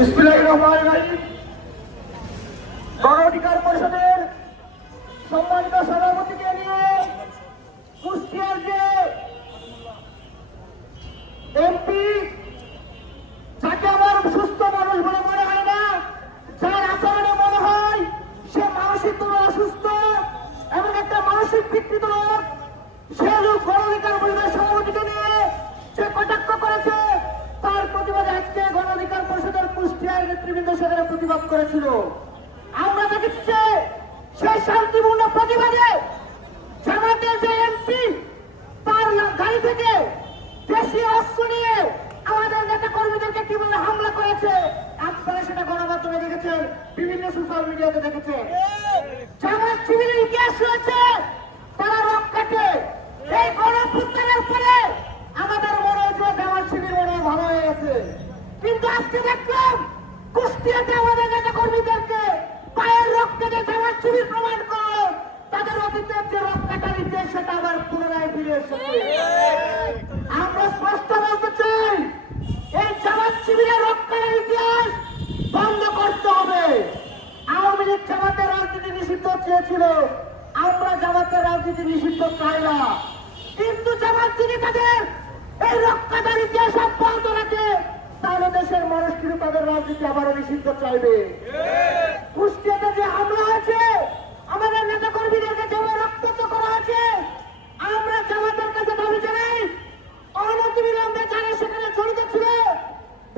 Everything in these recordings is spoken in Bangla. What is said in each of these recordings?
বিসমিল্লাহির রহমানির রহিম। গণ অধিকার পরিষদের সম্মানিত সভাপতিকে নিয়ে কুষ্টিয়ার যে এমপি, যাকে আমার সুস্থ মানুষ বলে মনে হয় না, যার আচরণে মনে হয় সে মানসিকভাবে অসুস্থ এবং একটা মানসিক বিকৃত লোক, সে লোক গণ অধিকার পরিষদের সভাপতিকে নিয়ে যে কটাক্ষ করেছে, তার প্রতিবাদে আজকে গণ অধিকার পরিষদের কুষ্টিয়ার নেতৃবৃন্দ সেখানে প্রতিবাদ করেছিল। আমরা দেখেছি যে সেই শান্তিপূর্ণ প্রতিবাদে জামাতের যে এমপি তার গাড়ি থেকে দেশীয় অস্ত্র নিয়ে আমাদের নেতা কর্মীদেরকে কিভাবে হামলা করেছে, আপনারা সেটা গণমাধ্যমে দেখেছেন, বিভিন্ন সোশ্যাল মিডিয়াতে দেখেছেন। জামাত শিবিরের ইতিহাস রয়েছে, তারা রক কাটে। এই গণঅভ্যুত্থানের পরে আমাদের মনে হয়েছিল জামাত শিবির মনে হয় ভালো হয়ে গেছে, কিন্তু আজকে দেখলাম কুষ্টিয়াতে আমাদের নেতা কর্মীদেরকে পায়ের রক্তে জামাত শিবির প্রমাণ করলো তাদের অতীতের যে রক কাটার ইতিহাস সেটা আবার পুনরায় ফিরে এসেছে। আমরা স্পষ্ট বলতে চাই, এই জামাত শিবিরের রক কাটার ইতিহাস বন্ধ করতে হবে। আওয়ামী লীগ জামাতের রাজনীতি নিষিদ্ধ চেয়েছিল, আমরা জামাতের রাজনীতি নিষিদ্ধ চাই না, কিন্তু জামাত যদি তাদের এই রক্ষাদার ইতিহাস অব্যাহত রাখে তাহলে দেশের মানুষ কিন্তু তাদের রাজনীতি আবারও নিষিদ্ধ চাইবে। কুষ্টিয়াতে যে হামলা হয়েছে, আমাদের নেতা কর্মীদেরকে যেভাবে রক্তাক্ত করা হয়েছে, আমরা জামাতের কাছে দাবি জানাই অনতিবিলম্বে যারা সেখানে জড়িত ছিল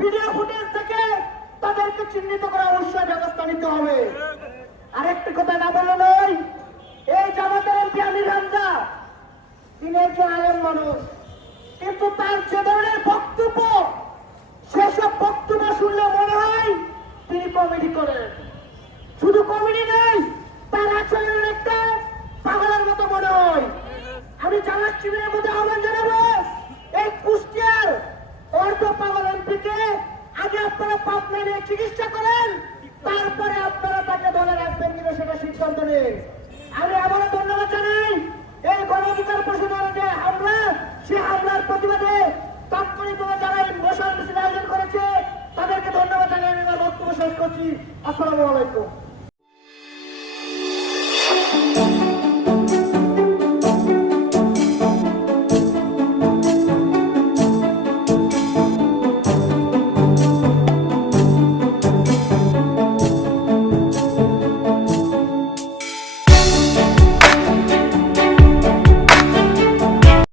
ভিডিও ফুটেজ থেকে তাদেরকে চিহ্নিত করে অবশ্যই ব্যবস্থা নিতে হবে। আরেকটি কথা না বললে নয়, এই জামাতের এমপি আমির হামজা তিনি একজন আলেম মানুষ, কিন্তু তার যে ধরনের বক্তব্য, সেসব বক্তব্য শুনলে মনে হয় তিনি কমেডি করেন। শুধু কমেডি নয়, তার আচরণের একটা পাগলের মতো মনে হয়। আমি জামাত শিবিরের মধ্যে আহ্বান জানাবো, এই কুষ্টিয়ার অর্ধ পাগল এমপিকে আগে আপনারা পাবনা নিয়ে চিকিৎসা করেন, তারপরে আপনারা তাকে দলে রাখবেন কিনা সেটা সিদ্ধান্ত নিন। আমি আবারও ধন্যবাদ জানাই এই গণ অধিকার পরিষদের যে হামলা, সে হামলার প্রতিবাদে তাৎক্ষণিকভাবে যারা এই বসার মিছিল আয়োজন করেছে তাদেরকে ধন্যবাদ জানিয়ে আমি আমার বক্তব্য শেষ করছি। আসসালামু আলাইকুম।